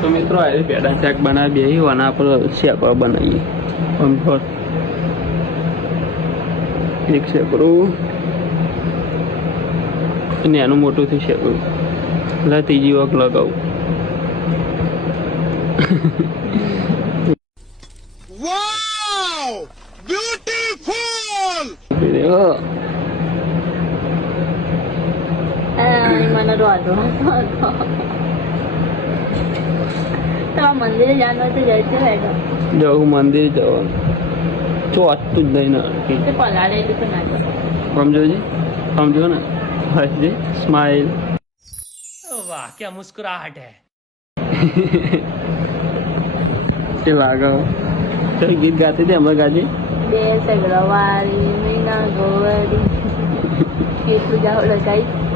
તો મિત્રો આ પેડા શાક બનાવી દઈએ અને આપણે શેકવા બનાવીએ કમ્ફર્ટ એક શેકરું અને એનું મોટુંથી શેકરું એટલે ત્રીજી વખત લગાવું Wow! Beautiful! મને રોજો તો મંદિરે જવાનું તો જાય છે બેઠો જવું મંદિર જવાનું તો વાંચતું જ નહીં ને પલાળે એટલે તો ના જાય સમજોજી સમજો ને હસજે સ્માઇલ वाह क्या मुस्कुराहट है કે લાગે કઈ ગીત ગાતી હતી હમણાં ગાજી બે સગડવાળી મીના ગોવરી એટલું જાવ લગાઈ